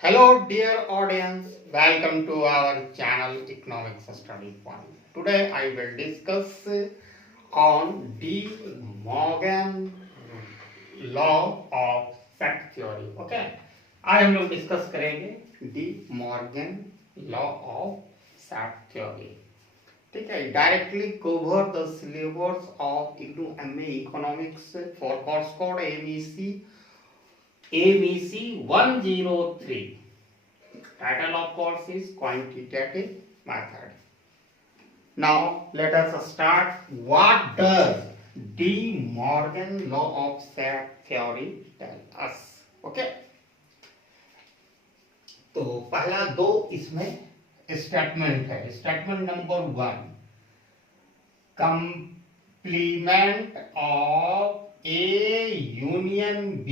Hello, dear audience. Welcome to our channel Economics Study Point. Today, I will discuss on De Morgan law of set theory. Okay, आज हम लोग discuss करेंगे D Morgan law of set theory. ठीक है, directly cover the syllabus of IGNOU MA economics for course code ABC 103. Title of course is quantitative method. Now let us start. What does De Morgan law of set theory tell us? Okay. तो पहला दो इसमें statement है. Statement number 1, complement of A union B.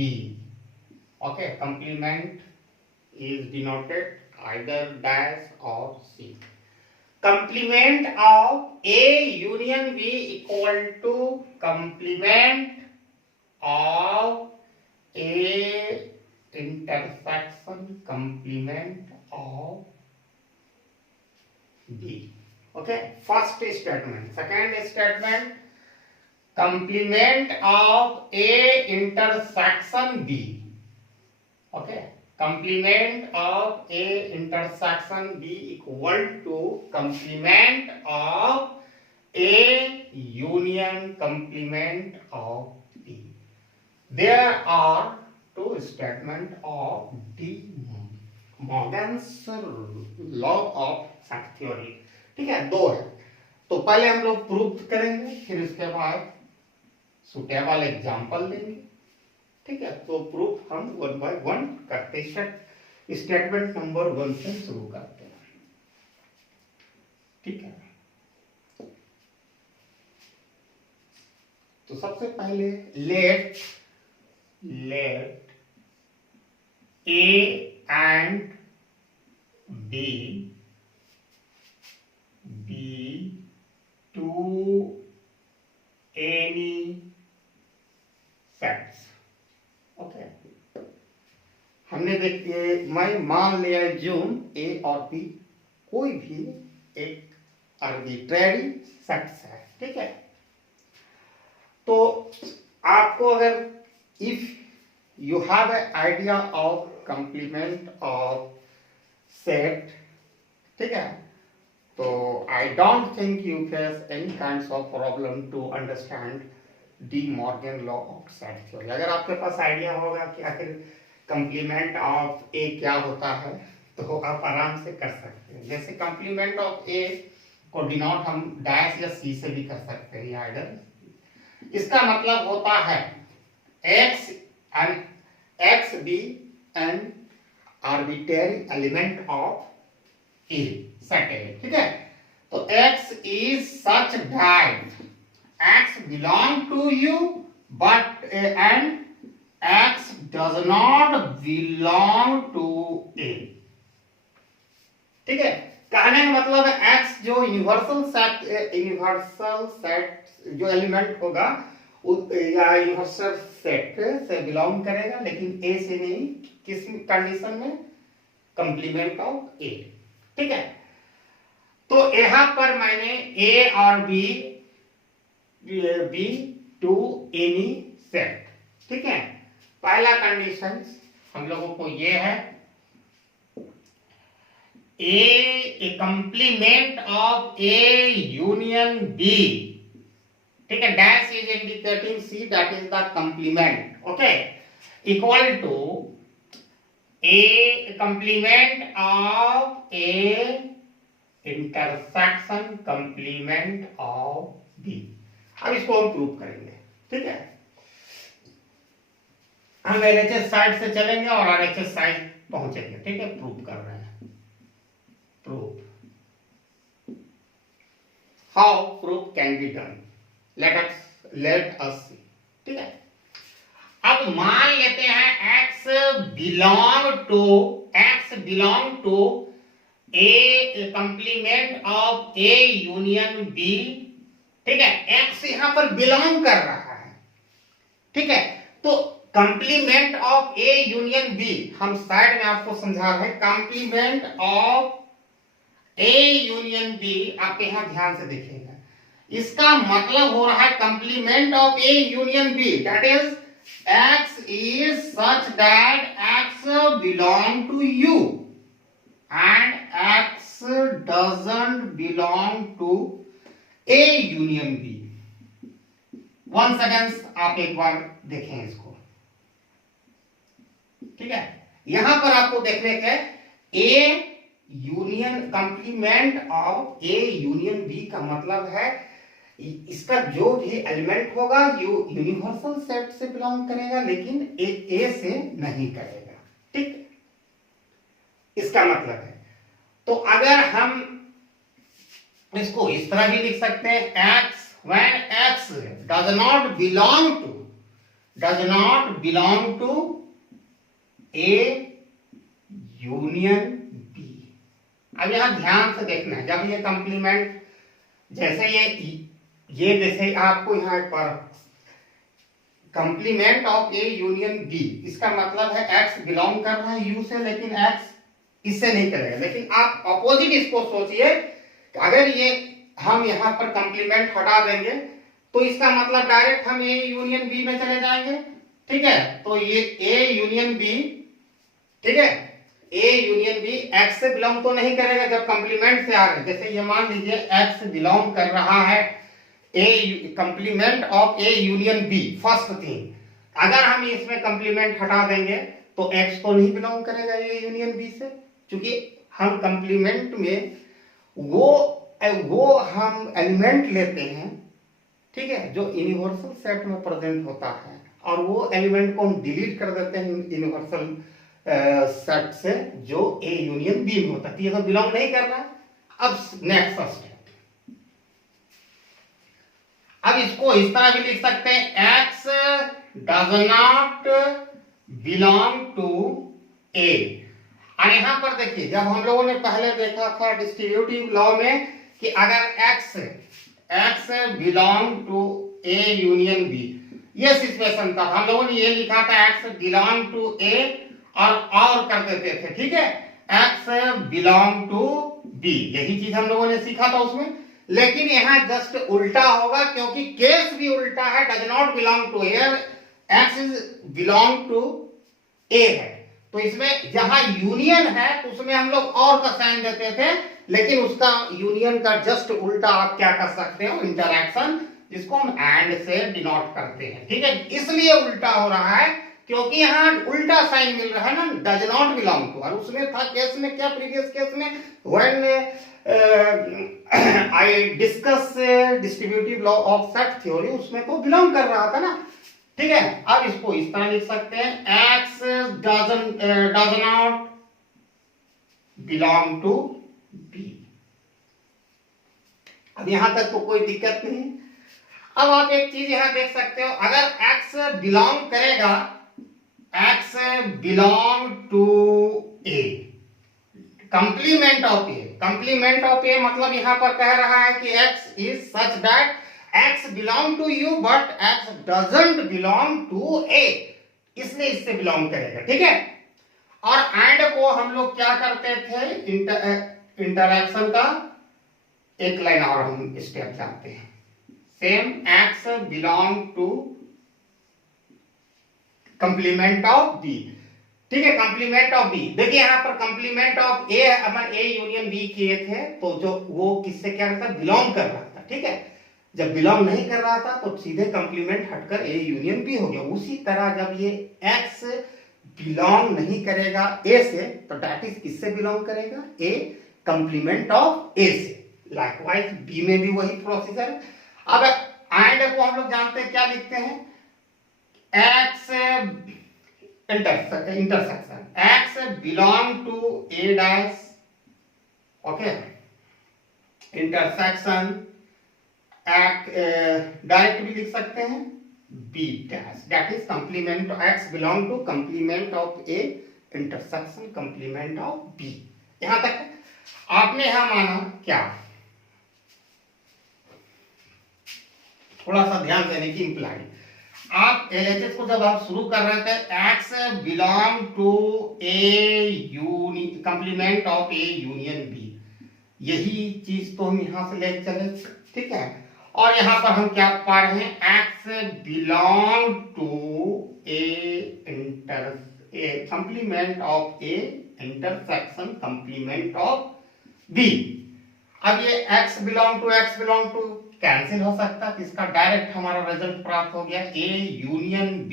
Okay, complement is denoted either dash or C. Complement of A union B equal to complement of A intersection complement of B. Okay, first statement. Second statement, complement of A intersection B. Okay, complement of A intersection B equal to complement of A union complement of B. There are two statements of De Morgan's law of set theory. ठीक है, दो है. तो पहले हम लोग proof करेंगे, फिर उसके बाद सुटेबल एग्जांपल देंगे. ठीक है, तो प्रूफ हम वन बाय वन करते हैं. स्टेटमेंट नंबर 1 से शुरू करते हैं. ठीक है, तो सबसे पहले लेट A and B be two any sets. Okay, हमने देखिए मैं मान लिया जूम ए और बी कोई भी एक आर्बिट्रेरी सेट्स है. ठीक है, तो आपको अगर if you have a idea of complement of set, ठीक है, तो I don't think you face any kinds of problem to understand De Morgan law of set theory. अगर आपके पास आइडिया होगा कि आखिर कंप्लीमेंट ऑफ ए क्या होता है तो आप आराम से कर सकते हैं. जैसे कंप्लीमेंट ऑफ ए को डिनोट हम डैश या सी से भी कर सकते हैं, आइडल. इसका मतलब होता है x and x be an arbitrary element of a set A. ठीक है, तो x is such that X belong to you, but and X does not belong to A. ठीक है, कहने का मतलब है X जो यूनिवर्सल सेट जो एलिमेंट होगा या यूनिवर्सल सेट से बिलोंग करेगा, लेकिन A से नहीं. किस कंडीशन में? Complement of A. ठीक है, तो यहां पर मैंने A और B टू एनी सेट. ठीक है, पहला कंडीशन हम लोगों को ये है A complement of A union B. ठीक है, dash is indicating C, that is the complement. Okay, equal to A complement of A intersection complement of B. अब इसको हम प्रूव करेंगे. ठीक है, हम एलएचएस साइड से चलेंगे और आरएचएस साइड पहुंचेंगे. ठीक है, प्रूव कर रहे हैं. Prove how proof can be done. Let us see. ठीक है, अब मान लेते हैं x belong to A complement of A union B. ठीक है, एक्स यहां पर बिलोंग कर रहा है. ठीक है, तो complement of A union B, हम साइड में आपको समझा रहे हैं। Complement of A union B, आप यहां ध्यान से देखिएगा, इसका मतलब हो रहा है complement of A union B, that is x is such that x belong to you and x doesn't belong to a union b। One second आप एक बार देखें इसको, ठीक है। यहां पर आपको देखने के A union, complement of A union B का मतलब है इसका जो भी एलिमेंट होगा यूनिवर्सल सेट से बिलोंग करेगा, लेकिन ए से नहीं करेगा, ठीक। इसका मतलब है, तो अगर हम इसको इस तरह भी लिख सकते हैं, x when x does not belong to a union b। अब यहां ध्यान से देखना है, जब ये कंप्लीमेंट, जैसे ये जैसे आपको यहाँ पर complement of A union B, इसका मतलब है x बिलोंग कर रहा है u से, लेकिन x इससे नहीं करेगा। लेकिन आप अपोजिट इसको सोचिए, अगर ये हम यहाँ पर कंप्लीमेंट हटा देंगे तो इसका मतलब डायरेक्ट हम ए यूनियन बी में चले जाएंगे, ठीक है। तो ये ए यूनियन बी, ठीक है, ए यूनियन बी x से बिलोंग तो नहीं करेगा जब कंप्लीमेंट से आ रहे। जैसे ये मान लीजिए x बिलोंग कर रहा है A, complement of A union B, first thing, अगर हम इसमें कंप्लीमेंट हटा देंगे तो x तो नहीं बिलोंग करेगा ए यूनियन बी से, क्योंकि हम कंप्लीमेंट में वो हम एलिमेंट लेते हैं, ठीक है, जो यूनिवर्सल सेट में प्रेजेंट होता है, और वो एलिमेंट को हम डिलीट कर देते हैं यूनिवर्सल सेट से जो ए यूनियन बी में होता है, ये तो बिलोंग नहीं कर रहा। अब नेक्स्ट स्टेप, अब इसको इस तरह भी लिख सकते हैं, x does not belong to A. और यहां पर देखिए, जब हम लोगों ने पहले देखा था डिस्ट्रीब्यूटिव लॉ में कि अगर x belong to A union B, ये सिचुएशन था, हम लोगों ने ये लिखा था x बिलोंग टू ए और कर देते थे, ठीक है, x बिलोंग टू बी, यही चीज हम लोगों ने सीखा था उसमें। लेकिन यहां जस्ट उल्टा होगा, क्योंकि केस भी उल्टा है, does not belong to A, x is belong to A है। तो इसमें जहां यूनियन है तो उसमें हम लोग और का साइन देते थे, लेकिन उसका यूनियन का जस्ट उल्टा आप क्या कर सकते हो, इंटरैक्शन, जिसको हम एंड से डिनोट करते हैं, ठीक है। इसलिए उल्टा हो रहा है क्योंकि यहाँ उल्टा साइन मिल रहा है ना, डज नॉट बिलोंग टू, और उसमें था केस में क्या, प्रीवियस केस में when I discuss distributive law of set theory, उसमें तो बिलोंग कर रहा था ना, ठीक है। अब इसको इस तरह लिख सकते हैं, x does not belong to b। अब यहां तक तो कोई दिक्कत नहीं। अब आप एक चीज यहां देख सकते हो, अगर x बिलोंग करेगा, x belong to a, complement of A, complement of A मतलब यहां पर कह रहा है कि x is such that x belong to U but x doesn't belong to A, इसलिए इससे बिलोंग करेगा, ठीक है। और एंड को हम लोग क्या करते थे, इंटरैक्शन का एक लाइन और हम स्टेप जानते हैं, same x belong to complement of B, ठीक है, कंप्लीमेंट ऑफ बी। देखिए यहां पर कंप्लीमेंट ऑफ ए, अपन ए यूनियन बी किए थे, तो जो वो किससे क्या करता, बिलोंग कर रहा था, ठीक है। जब बिलोंग नहीं कर रहा था तो सीधे कंप्लीमेंट हटकर ए यूनियन बी हो गया। उसी तरह जब ये x बिलोंग नहीं करेगा ए से, तो दैट इज किससे बिलोंग करेगा, ए कंप्लीमेंट ऑफ ए से। लाइकवाइज बी में भी वही प्रोसीजर। अब एंड को हम लोग जानते हैं, क्या लिखते हैं, x intersection, x belong to A dash, okay, intersection direct भी लिख सकते हैं B dash, that is complement, x belong to complement of A intersection complement of B. यहां तक आपने यहां माना क्या, थोड़ा सा ध्यान देने की इंप्लाई। आप एलएचएस को जब आप शुरू कर रहे थे, x belong to A complement of A union B, यही चीज तो हम यहां से ले चले, ठीक है। और यहां पर हम क्या पा रहे हैं, x belong to A complement of A intersection complement of B. अब ये x बिलोंग टू कैंसिल हो सकता है, इसका डायरेक्ट हमारा रिजल्ट प्राप्त हो गया, a union b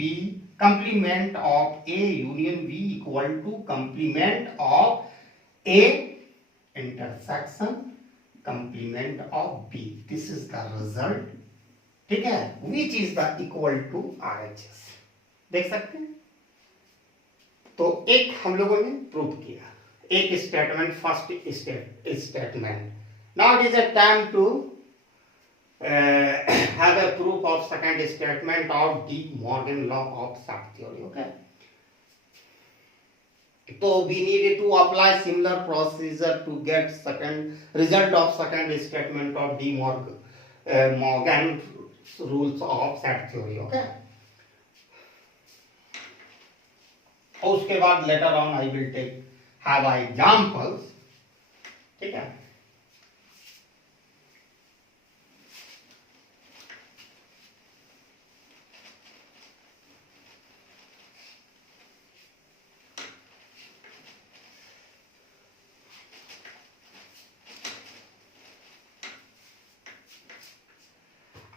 complement of a union b equal to complement of a intersection complement of b। This is the result, ठीक है, which is the equal to RHS। देख सकते हैं। तो एक हम लोगों ने प्रूव किया, एक statement, first statement. Now it is a time to have a proof of second statement of De Morgan law of set theory. Okay. So we need to apply similar procedure to get second result of second statement of De Morgan rules of set theory. Okay. और उसके बाद later on I will have examples. ठीक है।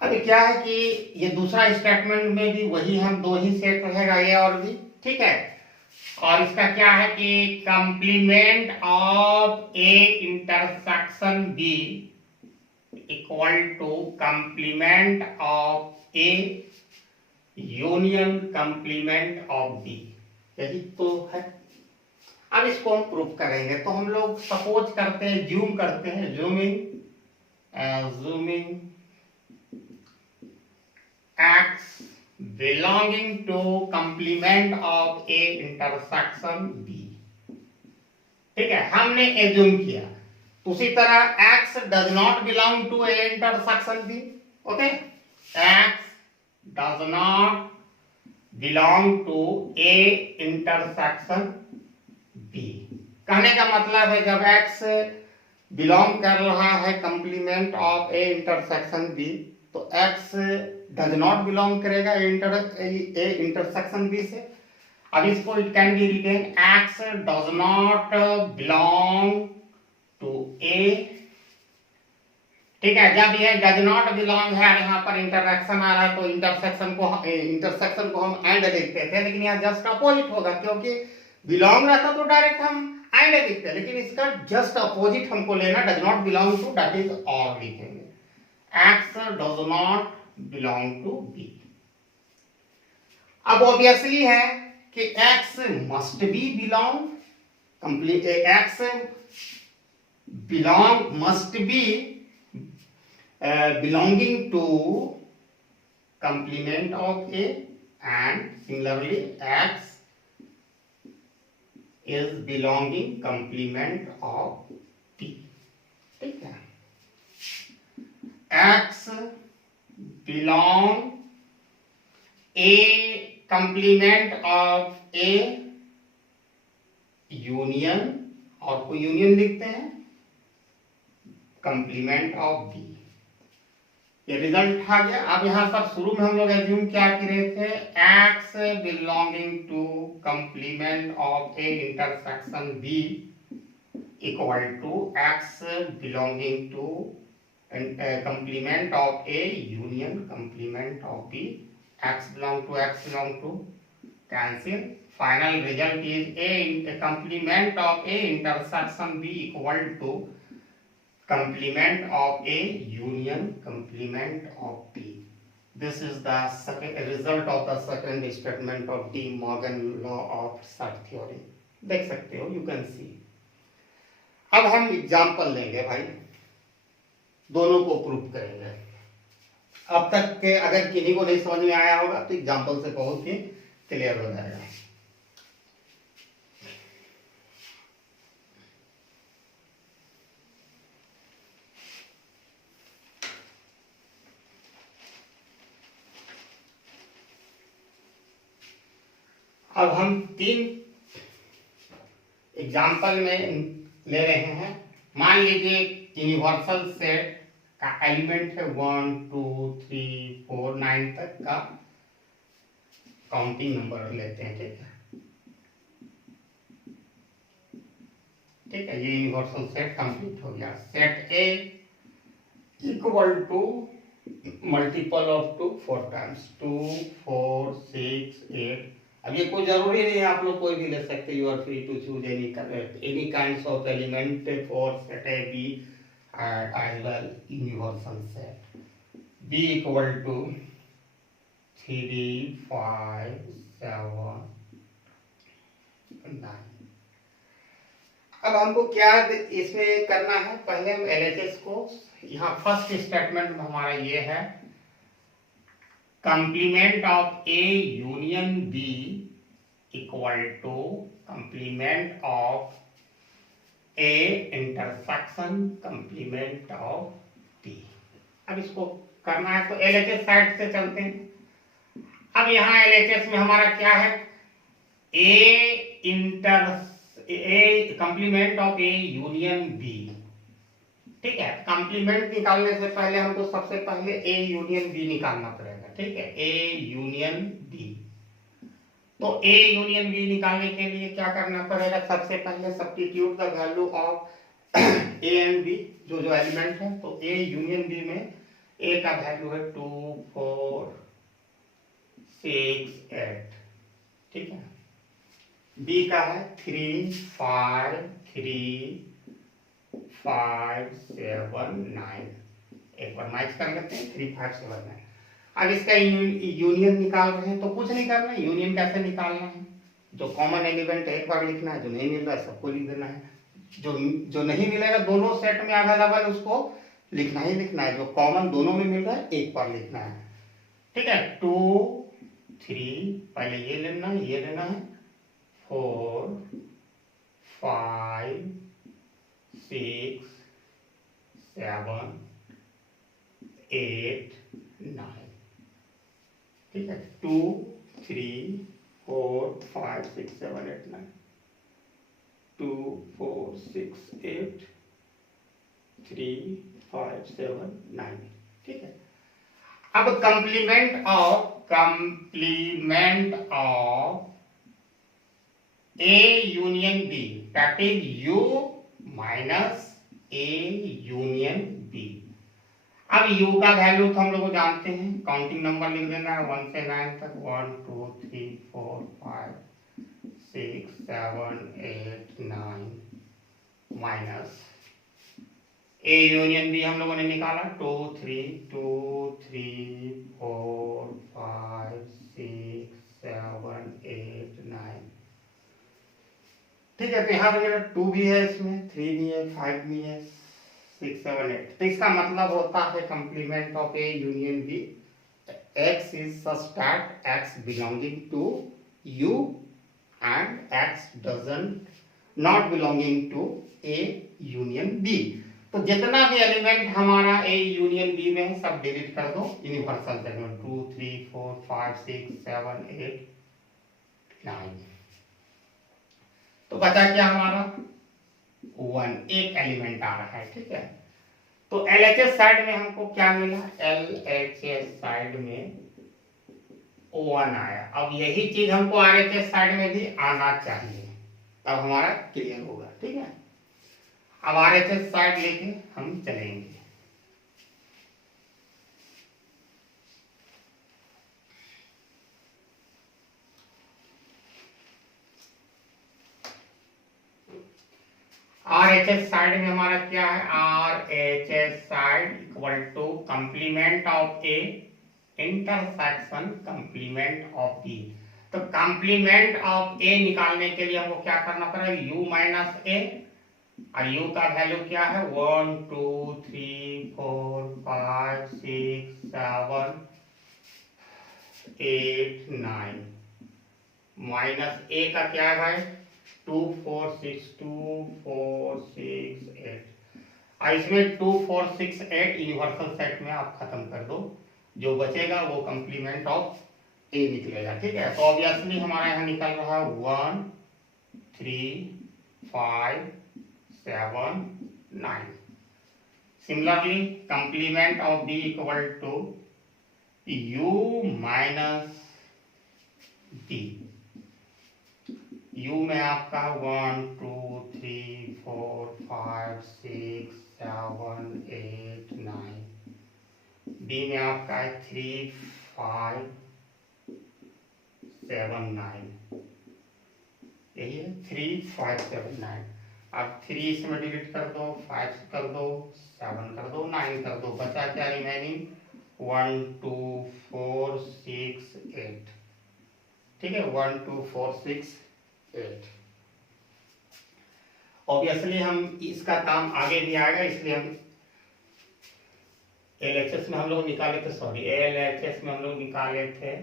अभी क्या है कि ये दूसरा स्टेटमेंट में भी वही हम दो ही सेट रहेगा, ये और भी, ठीक है। और इसका क्या है कि complement of A intersection B equal to complement of A union complement of B, यही तो है। अब इसको हम प्रूफ करेंगे, तो हम लोग सपोज करते हैं, ज्यूम करते हैं, zooming x belonging to complement of a intersection b, ठीक है, हमने एज्यूम किया। उसी तरह x does not belong to a intersection b, okay, x does not belong to a intersection b। कहने का मतलब है जब x बिलोंग कर रहा है complement of A intersection b, तो x डज नॉट बिलोंग करेगा ए इंटरसेक्शन बी से। अब इसको it can be written, x does not belong to A, ठीक है। जब ये डज नॉट बिलोंग है, यहाँ पर इंटरसेक्शन आ रहा है, तो इंटरसेक्शन को हम एंड लिखते थे, लेकिन यहाँ जस्ट अपोजिट होगा, क्योंकि बिलोंग रहता तो डायरेक्ट हम एंड लिखते, लेकिन इसका जस्ट अपोजिट हमको लेना, does not belong to, that is और लिखेंगे, x does not belong to B। अब ऑब्वियसली है कि x must be belong, complete x must be belonging to complement of A, and similarly x is belonging complement of B, ठीक है। x belong a complement of a union, और को union लिखते हैं, complement of B. ये result आ गया। अब यहां पर शुरू में हम लोग एज्यूम क्या कर रहे थे, x belonging to complement of A intersection B equal to x belonging to complement of A union complement of B, x belong to cancel, final result is a complement of A intersection B equal to complement of A union complement of B। This is the result of the second statement of De Morgan law of set theory। देख सकते हो, you can see। अब हम example लेंगे भाई, दोनों को proof करेंगे। अब तक के अगर किन्हीं को नहीं समझ में आया होगा तो एग्जाम्पल से बहुत ही क्लियर हो जाएगा। अब हम 3 एग्जाम्पल में ले रहे हैं। मान लीजिए यूनिवर्सल सेट का एलिमेंट है 1 2 3 4 9 तक का काउंटिंग नंबर लेते हैं। ठीक है, ठीक है, ये यूनिवर्सल सेट कंप्लीट हो गया। Set A equal to multiple of 2 4 times 2 4 6 8। अब ये कोई जरूरी नहीं है, आप लोग कोई भी ले सकते, you are free to choose any kinds of element for set A B as well universal set B equal to 3 5 7 9। अब हमको क्या इसमें करना है, पहले हम LHS को, यहाँ फर्स्ट स्टेटमेंट में हमारा ये है complement of A union B equal to complement of A intersection complement of B। अब इसको करना है तो LHS साइड से चलते हैं। अब यहाँ LHS में हमारा क्या है, A complement of A union B। ठीक है, कंप्लीमेंट निकालने से पहले हमको सबसे पहले A यूनियन B निकालना पड़ेगा। ठीक है, A यूनियन B। तो A यूनियन B निकालने के लिए क्या करना पड़ेगा, सबसे पहले substitute the value of A and B, जो जो एलिमेंट है। तो A यूनियन B में A का वैल्यू है 2 4 6 8। ठीक है, B का है 3 5 3 5 7 9। एक बार मैच कर लेते हैं, 3 5 7 9। अब इसका यूनियन निकाल रहे हैं तो कुछ नहीं करना है। यूनियन कैसे निकालना है, जो कॉमन एलिमेंट है एक बार लिखना है, जो नहीं मिल रहा है सबको लिख देना है। जो नहीं मिलेगा दोनों सेट में अवेलेबल उसको लिखना ही लिखना है, जो कॉमन दोनों में मिल रहा है एक बार लिखना है। ठीक है, 2 3 पहले ये लेना है, ये लेना है, 4 5 6 7 8 9। ठीक है, 2 3 4 5 6 7 8 9 2 4 6 8 3 5 7 9। ठीक है, अब complement of A union B, that is U minus A union B। अब U का वैल्यू तो हम लोग जानते हैं, काउंटिंग नंबर लिख देना है 1 से 9 तक, 1 2 3 4 5 6 7 8 9 माइनस A यूनियन B हम लोगों ने निकाला 2 3 2 3 4 5 6 7 8 9। ठीक है, तो यहाँ पे मेरा 2 भी है, इसमें 3 भी है, 5 भी है, 6 7 8। तो इसका मतलब होता है complement of A union B, X is such that X belonging to U and X doesn't not belonging to A union B। तो जितना भी एलिमेंट हमारा A यूनियन B में है सब डिलीट कर दो यूनिवर्सल सेगमेंट 2 3 4 5 6 7 8 9। तो बचा क्या हमारा 1, एक एलिमेंट आ रहा है। ठीक है, तो LHS साइड में हमको क्या मिला, LHS साइड में 1 आया। अब यही चीज हमको RHS साइड में भी आना चाहिए, तब हमारा क्लियर होगा। ठीक है, अब RHS साइड लेके हम चलेंगे। RHS साइड में हमारा क्या है, RHS side equal to complement of A intersection complement of B। तो कंप्लीमेंट ऑफ A निकालने के लिए हमको क्या करना पड़ेगा, U माइनस A, और U का वैल्यू क्या है 1 2 3 4 5 6 7 8 9 माइनस A का क्या है 2 4 6 2 4 6 8। और इसमें 2 4 6 8 यूनिवर्सल सेट में आप खत्म कर दो, जो बचेगा वो कंप्लीमेंट ऑफ ए निकलेगा। ठीक है, तो ऑब्वियसली हमारा यहाँ निकल रहा है 1 3 5 7 9। Similarly complement of B equal to u minus B. u में आपका 1 2 3 4 5 6 7 8 9। b में आपका है 3 5 7 9। यही है 3 5 7 9। अब 3 इसमें डिलीट कर दो, 5 कर दो, 7 कर दो, 9 कर दो, बचा क्या रिमेनिंग 1 2 4 6 8। ठीक है, 1 2 4 6 8। ऑब्वियसली हम इसका काम आगे भी आएगा, इसलिए हम एलएचएस में हम लोग निकाले थे, सॉरी एलएचएस में हम लोग निकाले थे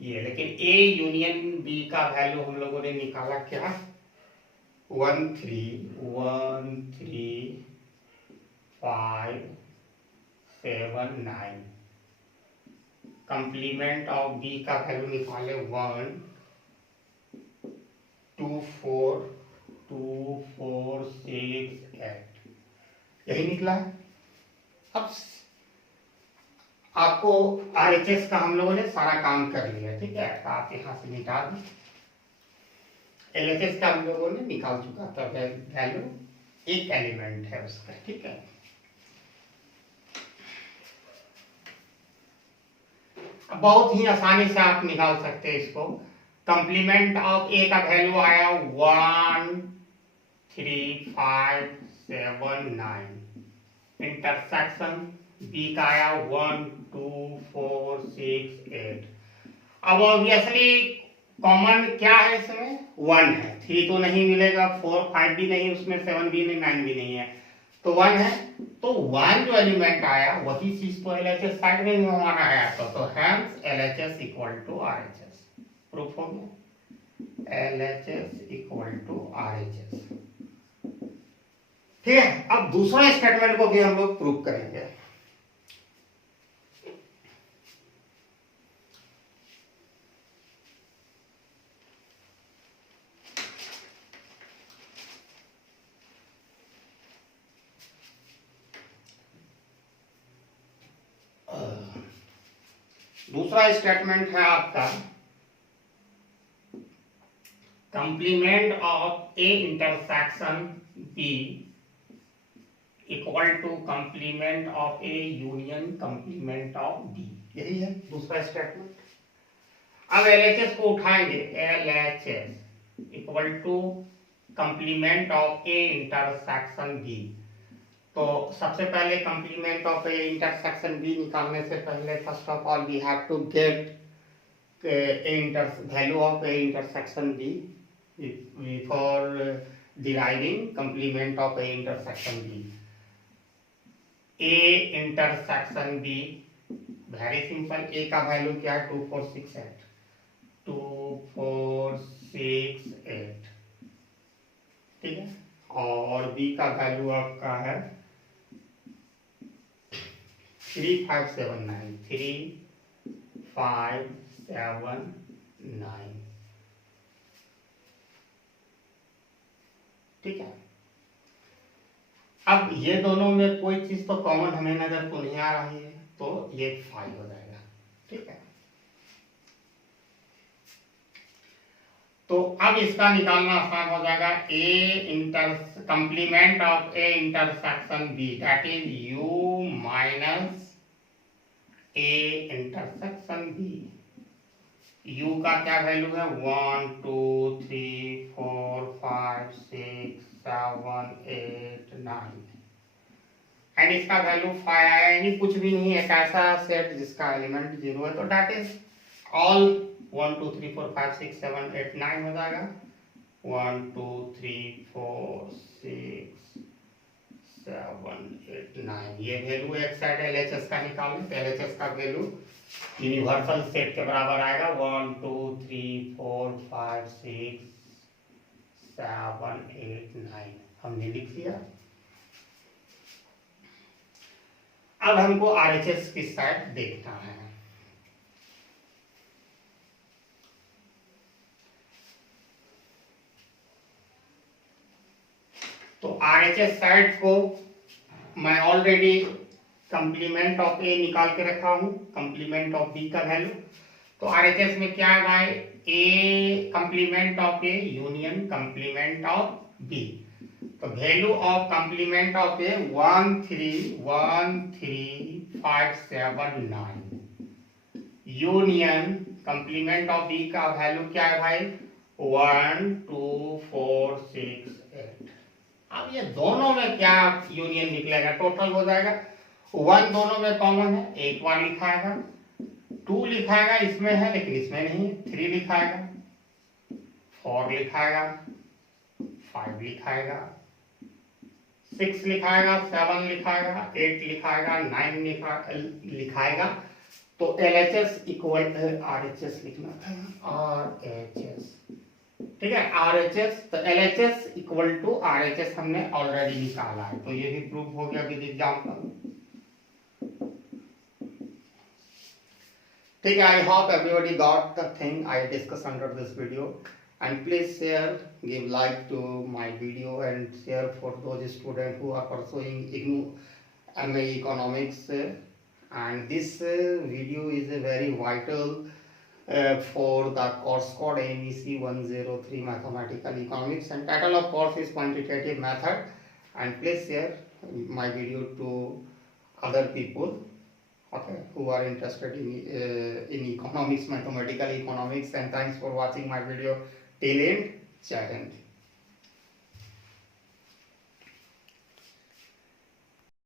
ये, लेकिन ए यूनियन बी का वैल्यू हम लोगों ने निकाला क्या 1 3 5 7 9। कंप्लीमेंट ऑफ बी का वैल्यू निकाले 1 2 4 6 8। यही निकला है। अब आपको आरएचएस का हम लोगों ने सारा काम कर लिया। ठीक है, तो आप यहां से मिटा दें। एलएचएस का हम लोगों ने निकाल चुका था वैल्यू, एक एलिमेंट है उसका। ठीक है, बहुत ही आसानी से आप निकाल सकते हैं इसको। कंप्लीमेंट ऑफ ए का वैल्यू आया 1 3 5 7 9। इंटरसेक्शन बी का आया 1 2 4 6 8। अब ऑब्वियसली कॉमन क्या है इसमें 1 है, 3 तो नहीं मिलेगा, 4 5 भी नहीं, उसमें 7 भी नहीं, 9 भी नहीं है, तो 1 है। तो 1 जो एलिमेंट आया वही चीज तो एलएचएस साइड में हमारा आया था, तो hence LHS equal to RHS. Proof हो गया, एलएचएस इक्वल टू आरएचएस। ठीक है, अब दूसरा स्टेटमेंट को भी हम लोग प्रूव करेंगे। दूसरा स्टेटमेंट है आपका complement of A intersection B equal to complement of A union complement of B. यही है दूसरा स्टेटमेंट। अब एलएचएस को उठाएंगे, LHS equal to complement of A intersection B. तो सबसे पहले complement of A intersection B निकालने से पहले first of all we have to get value of A intersection B for deriving complement of A intersection B. A intersection B very simple, ए का value क्या है 2 4 6 8। 2 4 6 8। ठीक है, और बी का वैल्यू आपका है 3 5 7 9। 3 5 7 9। ठीक है, अब ये दोनों में कोई चीज तो कॉमन हमें नजर तो नहीं आ रही है, तो ये 5 हो जाएगा। ठीक है, तो अब इसका निकालना आसान हो जाएगा। A complement of A intersection B that is U minus A intersection B. U का क्या वैल्यू है 1 2 3 4 5 6 7 8 9 एंड इसका वैल्यू 5 आया, यानी कुछ भी नहीं, एक ऐसा सेट जिसका एलिमेंट 0 है, तो दैट इज ऑल 1 2 3 4 5 6 7 8 9 हो जाएगा। 1 2 3 4 6 7 8 9 ये वैल्यू एक साइड एलएचएस का निकालें, तो एलएचएस का वैल्यू यूनिवर्सल सेट के बराबर आएगा 1 2 3 4 5 6 7 8 9। हमने लिख लिया। अब हमको आरएचएस की साइड देखना है। RHS साइड को मैं ऑलरेडी कंप्लीमेंट ऑफ ए निकाल के रखा हूं, कंप्लीमेंट ऑफ बी का वैल्यू। तो RHS में क्या है भाई, A complement of A union complement of B. तो value of complement of A 131579, union complement of B का वैल्यू क्या है भाई 12468। अब ये दोनों में क्या यूनियन निकलेगा, टोटल हो जाएगा। 1 दोनों में कॉमन है, एक बार लिखाएगा, 2 लिखाएगा इसमें है लेकिन इसमें नहीं, 3 लिखाएगा, 4 लिखाएगा, 5 लिखाएगा, 6 लिखाएगा, 7 लिखाएगा, 8 लिखाएगा, 9 लिखाएगा। तो LHS इक्वल RHS लिखना था, RHS, ठीक है RHS। तो LHS इक्वल टू RHS हमने ऑलरेडी निकाला है, तो ये भी प्रूफ हो गया विद एग्जांपल। ठीक है, I hope everybody got the thing I discussed under this video, and please share, give like to my video and share for those students who are pursuing IGNOU MA Economics, and this video is a very vital for the course code MEC 103 Mathematical Economics, and title of course is Quantitative Method, and please share my video to other people, okay, who are interested in economics, mathematical economics, and thanks for watching my video till end. Jai Hind.